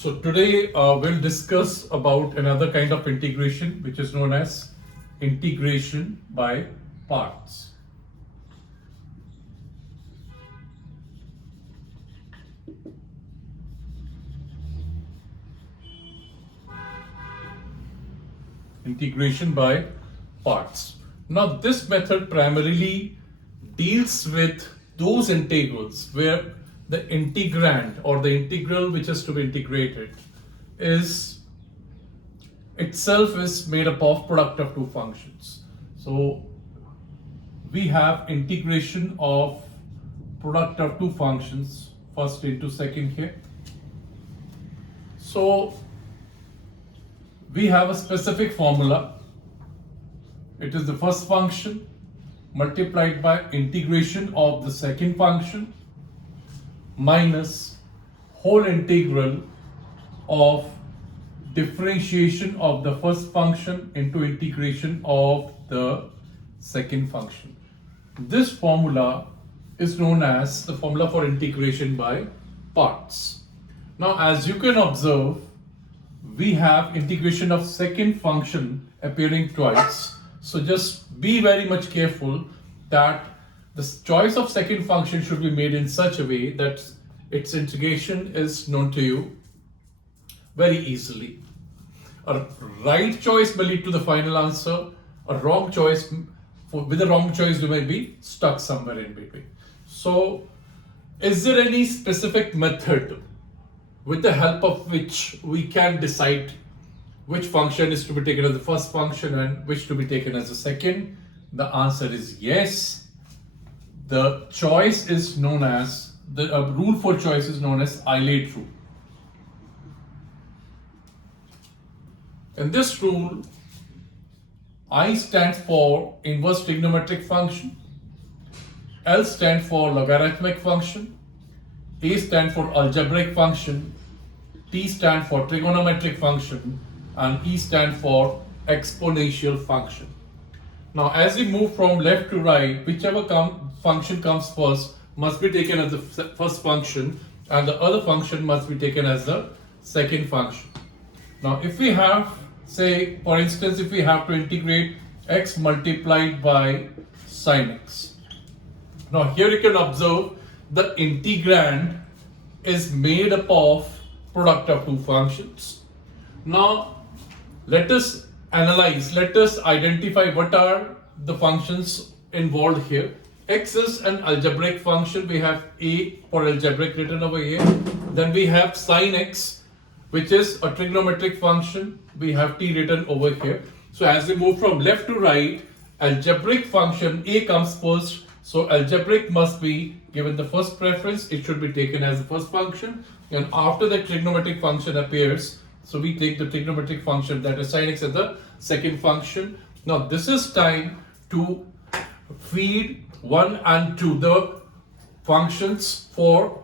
So today we'll discuss about another kind of integration which is known as integration by parts. Integration by parts. Now this method primarily deals with those integrals where the integrand or the integral which is to be integrated is itself is made up of product of two functions. So we have integration of product of two functions, first into second here. So we have a specific formula. It is the first function multiplied by integration of the second function minus whole integral of differentiation of the first function into integration of the second function. This formula is known as the formula for integration by parts. Now, as you can observe, we have integration of second function appearing twice. So just be very much careful that the choice of second function should be made in such a way that its integration is known to you very easily. A right choice may lead to the final answer. A wrong choice, with a wrong choice you may be stuck somewhere in between. So is there any specific method with the help of which we can decide which function is to be taken as the first function and which to be taken as the second? The answer is yes. The choice is known as, the rule for choice is known as Eilert rule. In this rule, I stands for inverse trigonometric function, L stands for logarithmic function, A stands for algebraic function, T stands for trigonometric function, and E stands for exponential function. Now, as we move from left to right, whichever function comes first must be taken as the first function, and the other function must be taken as the second function. Now, if we have, say, for instance, if we have to integrate x multiplied by sine x. Now, here you can observe the integrand is made up of product of two functions. Now, let us analyze, let us identify what are the functions involved here. X is an algebraic function. We have A for algebraic written over here. Then we have sine x, which is a trigonometric function. We have T written over here. So as we move from left to right, algebraic function A comes first. So algebraic must be given the first preference. It should be taken as the first function. And after the trigonometric function appears, so we take the trigonometric function, that is sin x, as the second function. Now this is time to feed 1 and 2, the functions for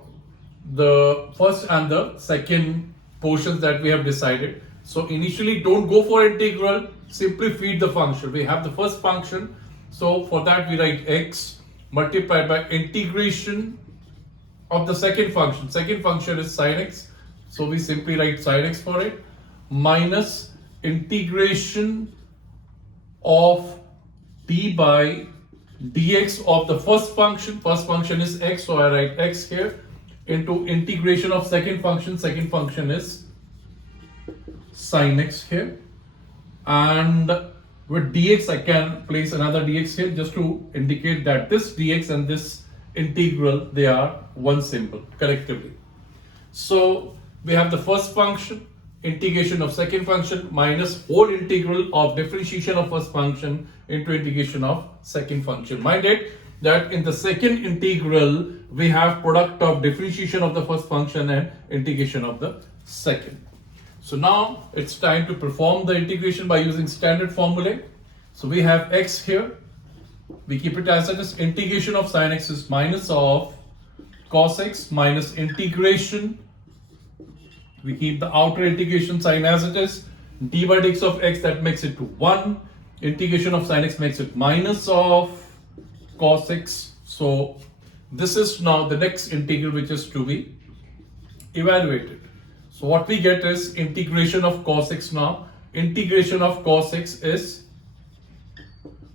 the first and the second portions that we have decided. So initially don't go for integral, simply feed the function. We have the first function, so for that we write x multiplied by integration of the second function. Second function is sin x, so we simply write sin x for it, minus integration of d by dx of the first function. First function is x, so I write x here, into integration of second function. Second function is sin x here, and with dx I can place another dx here just to indicate that this dx and this integral, they are one symbol collectively. So we have the first function, integration of second function, minus whole integral of differentiation of first function into integration of second function. Mind it that in the second integral we have product of differentiation of the first function and integration of the second. So now it's time to perform the integration by using standard formulae. So we have x here, we keep it as it is. Integration of sin x is minus of cos x minus integration, we keep the outer integration sign as it is, d by dx of x, that makes it to 1. Integration of sin x makes it minus of cos x. So this is now the next integral which is to be evaluated. So what we get is integration of cos x now. Integration of cos x is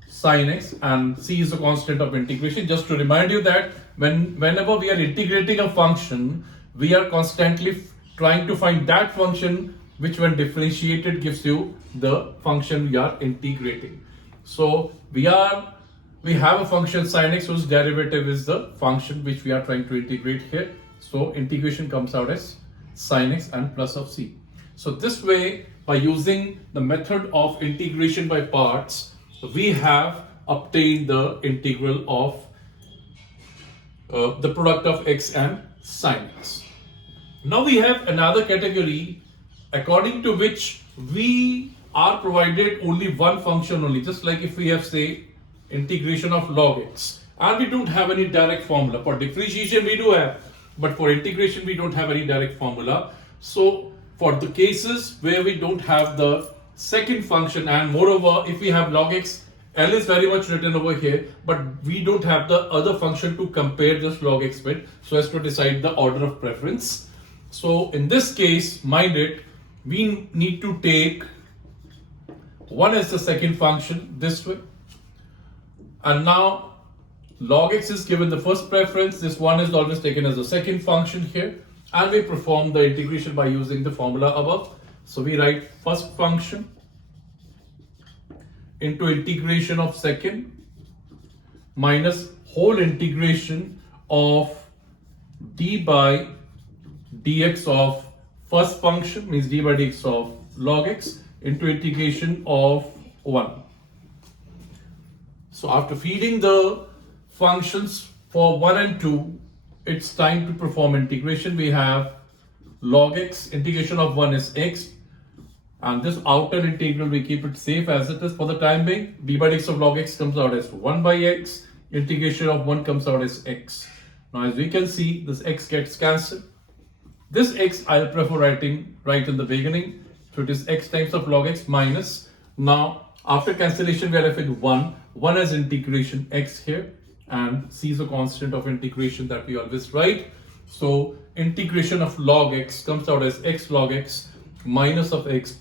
sin x, and c is the constant of integration. Just to remind you that whenever we are integrating a function, we are constantly trying to find that function which when differentiated gives you the function we are integrating. So we have a function sin x whose derivative is the function which we are trying to integrate here. So integration comes out as sin x and plus of c. So this way, by using the method of integration by parts, we have obtained the integral of the product of x and sin x. Now we have another category according to which we are provided only one function only, just like if we have, say, integration of log x, and we don't have any direct formula. For differentiation we do have, but for integration we don't have any direct formula. So for the cases where we don't have the second function, and moreover if we have log x, L is very much written over here, but we don't have the other function to compare this log x with, so as to decide the order of preference. So in this case, mind it, we need to take one as the second function this way, and now log x is given the first preference, this one is always taken as the second function here, and we perform the integration by using the formula above. So we write first function into integration of second minus whole integration of d by dx of first function, means d by dx of log x, into integration of 1. So after feeding the functions for 1 and 2, it's time to perform integration. We have log x, integration of 1 is x, and this outer integral we keep it safe as it is for the time being. d by dx of log x comes out as 1 by x, integration of 1 comes out as x. Now as we can see, this x gets cancelled. This x I'll prefer writing right in the beginning, so it is x times of log x minus, now after cancellation we are left with 1 as integration x here, and c is a constant of integration that we always write. So integration of log x comes out as x log x minus of x plus